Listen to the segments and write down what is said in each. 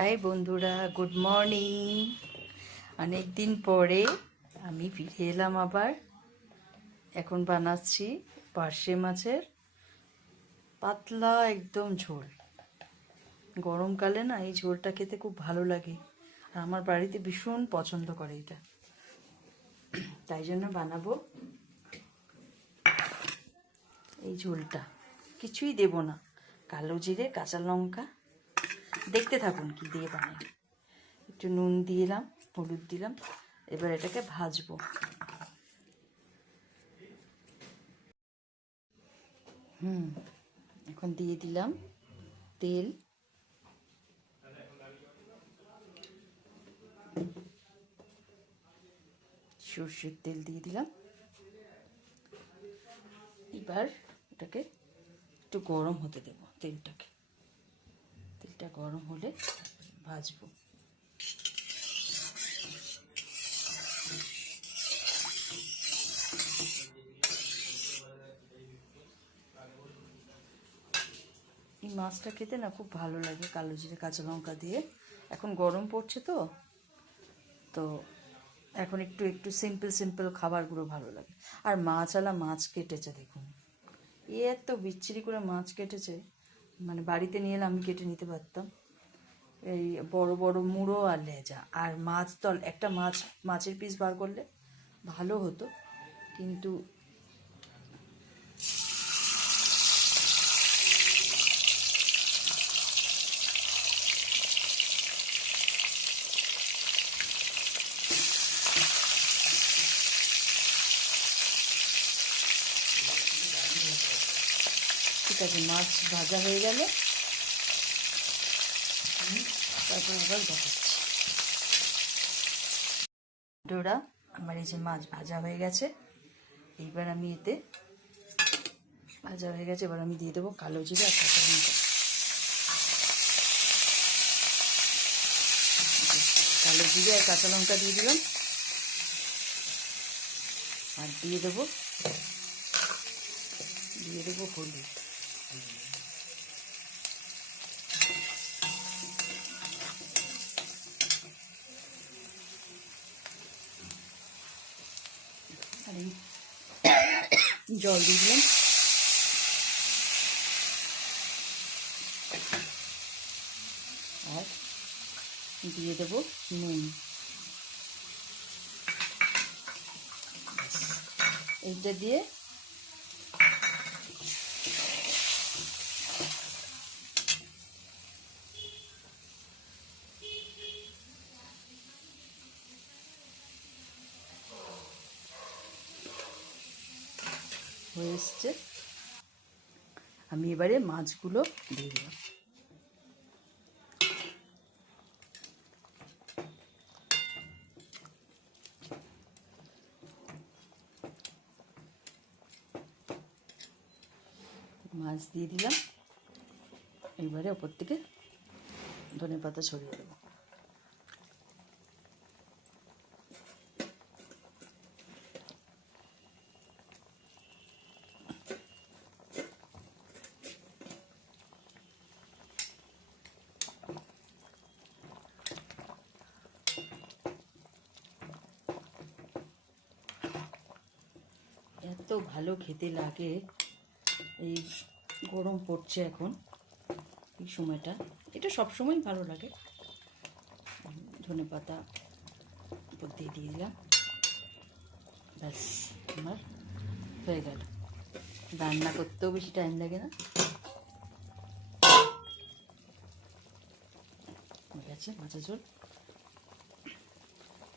High বন্ধুরা, good morning. অনেক দিন পরে আমি ফিরে এলাম আবার। এখন বানাচ্ছি পার্শে মাছের পাতলা একদম ঝোল। গরমকালে না এই ঝোলটা খেতে খুব ভালো লাগে, আর আমার বাড়িতে ভীষণ পছন্দ করে এটা, তাই জন্য বানাবো এই ঝোলটা। কিছুই দেব না, কালো জিরে, কাঁচা লঙ্কা। দেখতে থাকুন কি দিয়ে বানাই। একটু নুন দিলাম, হলুদ দিলাম, এবার এটাকে ভাজবো। এখন দিয়ে দিলাম তেল, সর্ষের তেল দিয়ে দিলাম। এবার এটাকে একটু গরম হতে দেবো, তেলটা গরম হলে ভাজবো। এই মাছটা খেতে না খুব ভালো লাগে কালো জিরে কাঁচা লঙ্কা দিয়ে। এখন গরম পড়ছে তো তো এখন একটু একটু সিম্পল খাবারগুলো ভালো লাগে। আর মাছওয়ালা মাছ কেটেছে, দেখুন এত বিচ্ছিরি করে মাছ কেটেছে, মানে বাড়িতে নিয়ে এলে আমি কেটে নিতে পারতাম। এই বড় বড় মুড়ো আর লেজা, আর মাছ তল একটা মাছের পিস বার করলে ভালো হতো, কিন্তু ঠিক আছে, মাছ ভাজা হয়ে গেলে তারপর এবার দেখাচ্ছি। ডোরা আমার এই যে মাছ ভাজা হয়ে গেছে, এইবার আমি এতে ভাজা হয়ে গেছে, এবার আমি দিয়ে দেবো কালো জিরে আর কাঁচা লঙ্কা। কালো জিরে আর কাঁচা লঙ্কা দিয়ে দিলাম, আর দিয়ে দেবো হলুদ। আর এই জল দিয়ে দিলাম, আর দিয়ে দেবো নুন। এইটা দিয়ে হয়ে এসছে। আমি এবারে মাছগুলো দিয়ে দিলাম। মাছ দিয়ে দিলাম, এবারে ওপর থেকে ধনেপাতা ছড়িয়ে দেবো। এত ভালো খেতে লাগে, এই গরম পড়ছে এখন এই সময়টা, এটা সব সময় ভালো লাগে। ধনেপাতা উপর দিয়ে দিলাম, ব্যাস আমার হয়ে গেল। রান্না করতেও বেশি টাইম লাগে না, হয়ে গেছে মাছের ঝোল।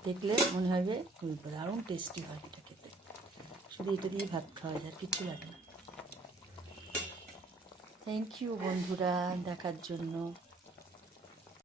দেখলে মনে হবে দারুণ টেস্টি হয় এটা খেতে, শুধু এটা দিয়ে ভাত খাওয়া যায়, আর কিচ্ছু লাগে না। থ্যাংক ইউ বন্ধুরা দেখার জন্য।